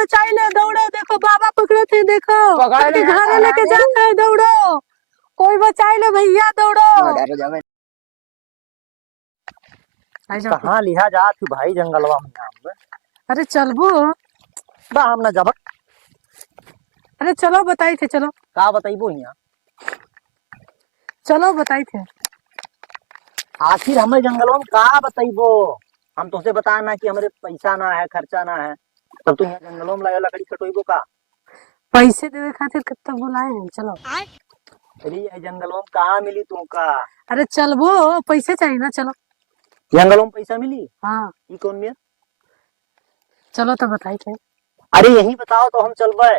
बचाई ले, दौड़ो, देखो बाबा पकड़े थे, देखो पकड़ घरे लेके जाता है, दौड़ो, कोई बचाई ले भैया, दौड़ो। कहाँ लिहा जा तू भाई जंगलवा में? अरे चलबो, बा हम ना जब अरे चलो बताई थे, चलो का बताइबो यहाँ। चलो बताई थे। आखिर हमें जंगलों में का बताइबो, हम तुझसे बताना कि हमारे पैसा ना है, खर्चा ना है, तब तू यहाँ जंगलों में लगा लकड़ी कटोइबो का? पैसे देवे खातिर कितना बुलाए हैं, चलो। अरे ये जंगलों में कहाँ मिली तुमका? अरे चलबो, पैसे चाहिए ना, चलो। जंगलों में पैसा मिली? हाँ ये कौन मिया? चलो तो बताई थे। अरे यही बताओ तो हम चलबे।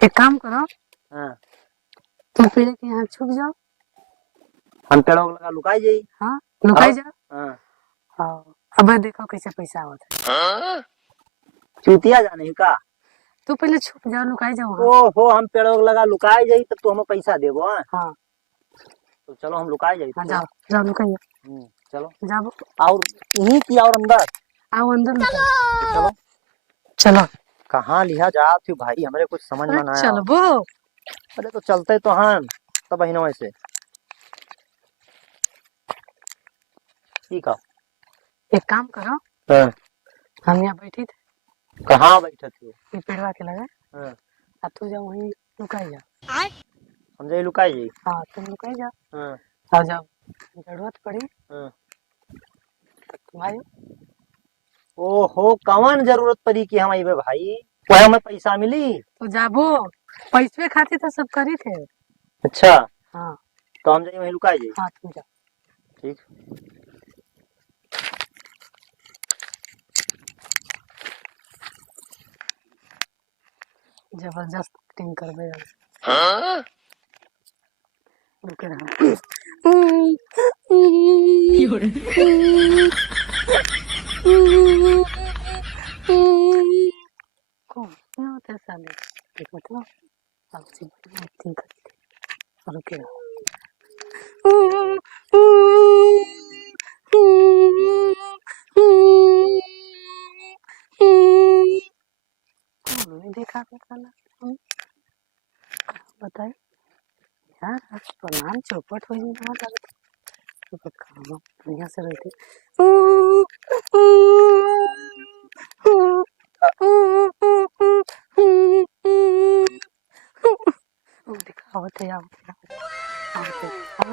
एक काम करो, हाँ, तुम पेड़ के यहाँ छुप जाओ। हम पेड़ों लगा लुकाई जाई। हाँ लुकाई जाओ। हाँ, हाँ अब देखो कैसे पैसा होता है। चूतिया जाने का? तू पहले छुप जाओ, लुकाई जाओ। हाँ ओहो, हम पेड़ों लगा लुकाई जाई तब तो हमें पैसा देबो। हाँ तो चलो हम लुकाई जाई। हाँ, जाओ जाओ लुकाइए, चलो जाओ। और यहीं की और अंदर आओ अंदर लुकाओ। चलो। चलो कहाँ लिहा जा थी भाई, हमारे कुछ समझ में ना आया। चलबो। अरे तो चलते तो हम सब बहिनों से। ठीक है, एक काम करो, हाँ। हम यहाँ बैठे थे, कहाँ बैठे थे? ये पेड़वा के लगा, हाँ। अब तू जाओ वहीं लुकाई जाओ। हम जाई लुकाई जाई। हाँ तुम लुकाई जाओ। हाँ। आ जाओ, जरूरत पड़ी हाँ। तो तुम आयो। ओहो, कौन जरूरत पड़ी कि हम आइबे भाई? वह हमें पैसा मिली तो जाबो, पैसे खातिर तो सब करी थे। अच्छा, हाँ तो हम जाई वहीं लुकाई जाई। हाँ तुम जाओ। ठीक। जबरदस्त एक्टिंग करबे। रुके रहो। कौन क्या होता है साले, एक मतलब अब से एक्टिंग करते। रुके रहो। कौन देखा था साला, बताए यार, आज प्रणाम चौपट हो गई ना लगता, खाना बढ़िया से रहती। दिखावत है, आवत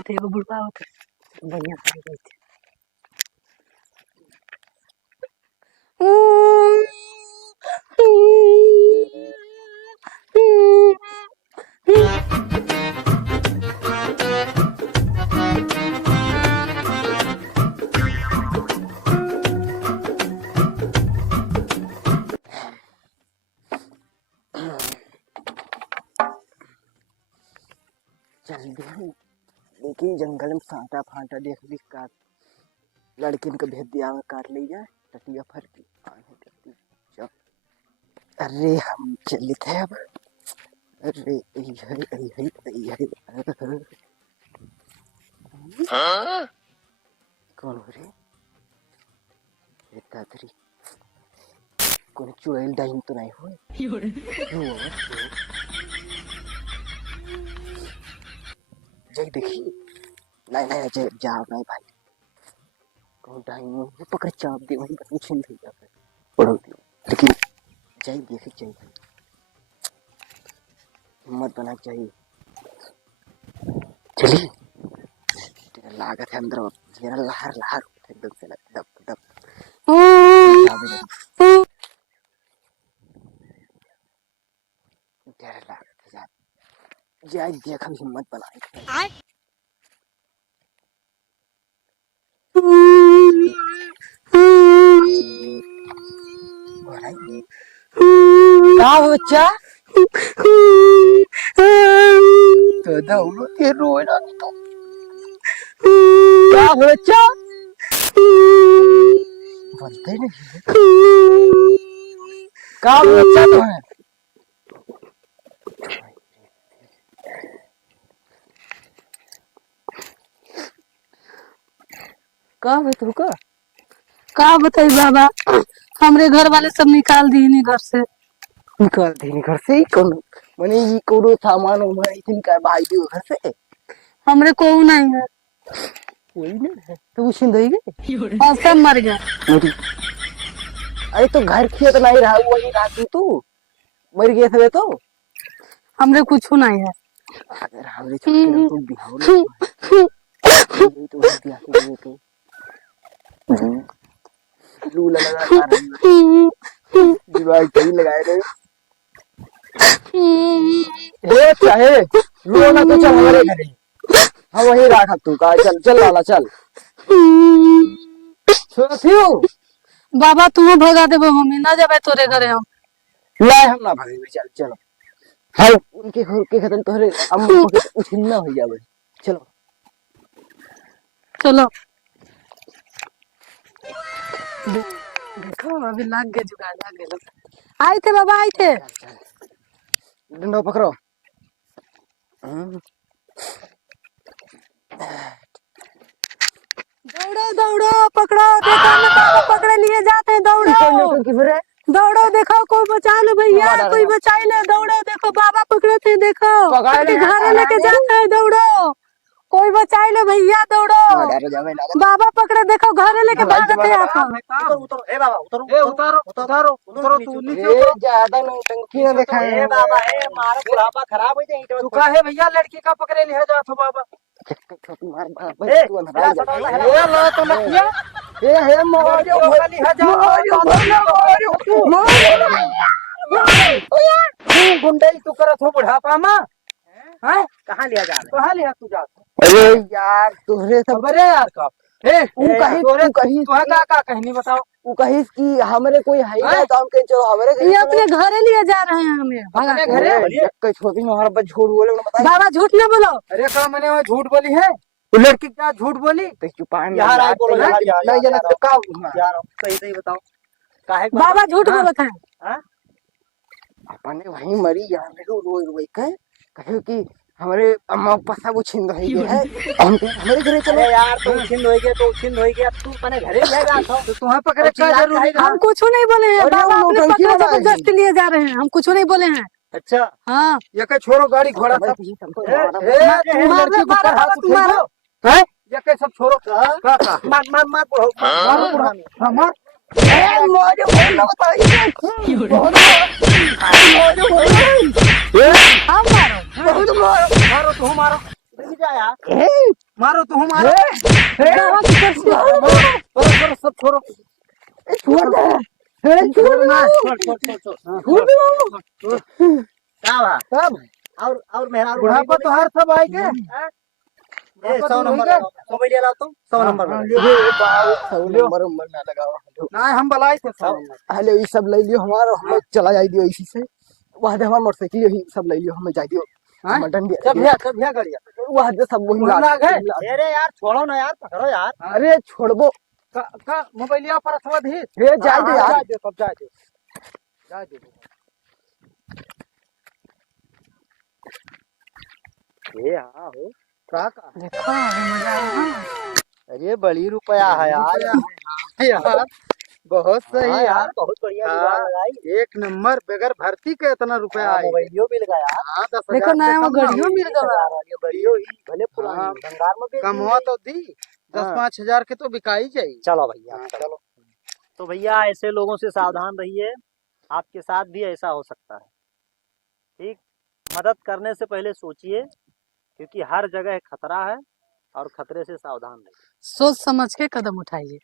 है, वो बुढ़वा आवत है, बढ़िया से रहती। देखी जंगल में फाटा फाटा देख ली का लड़किन के भेज दिया काट ले जाए टटिया फर की। अरे हम चले थे अब। अरे कौन हो रे? दादरी कौन चुड़ैल डाइन तो नहीं हुए? जय देखी नहीं नहीं जय जाओ नहीं भाई, कौन डाइन पकड़ चाप दे वहीं पर छीन ले जाए पढ़ो दे। लेकिन जय देखे जय भाई हिम्मत बना चाहिए। चली तेरा लागत है अंदर मेरा लहर लहर एकदम से दब दब तेरा लागत है जय देख हम हिम्मत बनाए। क्या बच्चा तो दौड़ो ये रोए ना तो क्या बच्चा बोलते नहीं क्या बच्चा तो है। का तू का बताई बाबा, हमरे घर वाले सब निकाल दिए घर से। निकल थे घर से कोनो मने ई कोनो सामान उमान इतनी का भाई दियो घर से हमरे को नहीं है। कोई नहीं है तो वो छिंद गई और सब मर गया। मेरी अरे तो घर खेत नहीं रहा वही रहा तू मर गए थे तो हमरे कुछ नहीं है। अगर हमरे छोटे तो बिहाव नहीं तो दिया के लूला लगा दिमाग सही लगाए रहे हे चाहे रोना तो चल हमारे घरे हम वही रखा तू का चल चल लाला चल सोथियो बाबा तू भगा देबो हमें ना जाबे तोरे घरे हम। लाए हम ना भागे चल चलो हां उनके घर के खतन तोरे अम्मा के उछिन्ना हो जावे चलो चलो देखो अभी लग गए जुगाड़ लग गए। आए थे बाबा आए थे। डंडा पकड़ो दौड़ो दौड़ो पकड़ो देखो ना बाबा पकड़े लिए जाते हैं दौड़ो दौड़ो देखो कोई बचा लो भैया कोई बचा ले दौड़ो देखो बाबा पकड़े थे देखो घर लेके जाते हैं दौड़ो कोई बचा ले भैया दौड़ो बाबा पकड़े देखो घर लेके भागते हैं आप। उतरो ए बाबा उतरो तू नीचे ए ज्यादा नौटंकी ना दिखाए ए बाबा ए मारा बुढ़ापा खराब हो जाए तू काहे भैया लड़की का पकड़े लिया जात हो बाबा छोटी मार बाप ए, तू अंधरा जा ए ला तो लखिया ए हे मोरियो का लिया जा गुंडई तू करत हो बुढ़ापा में हैं कहां लिया जा रहा कहां लिया तू जात अरे यार तोहरे सब खबरे यार का ए ऊ कहीं तू का कहनी बताओ ऊ कहीं कि हमरे कोई है ना तो हम कहीं चलो हमरे ये अपने घरे लिए जा रहे हैं हमें भगा अपने के। घरे कोई छोटी मार बस झूठ बोले ना बता बाबा झूठ न बोलो। अरे का मैंने वो झूठ बोली है तू लड़की क्या झूठ बोली तो चुपान यार आई बोलो यार नहीं जाना तो का यार सही सही बताओ काहे बाबा झूठ बोलत है। अपने वहीं मरी यार रो रो रो कहे कि हमारे अम्मा पापा सब छिंद हो गए है हमारे घरे चलो अरे यार तो छिंद हो गया तो छिंद हो गया तू अपने घरे ले जा तो तुम्हें पकड़े क्या जरूरी हम कुछ नहीं बोले हैं अरे बाबा वो अपने नौटंकी पकड़े वाला है। जबरदस्ती लिए जा रहे हैं हम कुछ नहीं बोले हैं। अच्छा हाँ ये के छोड़ो गाड़ी घोड़ा सब मारना मारा बाबा तुम मारो। है ये के सब छोड़ो का मार मार मार मारो बुढ़ा हां मार हम मारो मारो तू मारो जा यार मारो तू मारो बाबा की तरफ से छोड़ो सब छोड़ो छोड़ क्या बा और मेहरा बुढ़ापा तो हर सब आएंगे ए 100 नंबर मोबाइल ले ला तो 100 नंबर नंबर ना लगाओ नहीं हम बलाई थे सब हेलो ये सब ले लियो हमारा हम चला जाई दियो इसी से वहां दे हमारा मोटरसाइकिल ही सब ले लियो हमें जाई दियो मटन दिया सब भैया गाड़िया वहां दे सब वही वहाँ लाग है? अरे यार छोड़ो ना यार पकड़ो यार अरे छोड़बो का मोबाइलिया पर अथवा धी हे जाई दे यार जाए दे सब जाए दे ए हां हो का देखो अभी मजा आया। अरे बड़ी रुपया है यार बहुत सही हाँ यार बहुत बढ़िया हाँ। जुगाड़ लगाई एक नंबर बगैर भर्ती के इतना रुपया आया मोबाइलियो मिल गया हाँ 10,000 देखो से नया वो कम ना गड़ियों हुई। मिल गया। ये बढ़ियो ही भले हाँ। पुरानी भंगार में बेच कम हुआ तो दी हाँ। 10-5 हजार के तो बिकाई जाये चलो भैया हाँ, चलो तो भैया ऐसे लोगों से सावधान रहिए आपके साथ भी ऐसा हो सकता है ठीक मदद करने से पहले सोचिए क्योंकि हर जगह खतरा है और खतरे से सावधान रहिए सोच समझ के कदम उठाइए।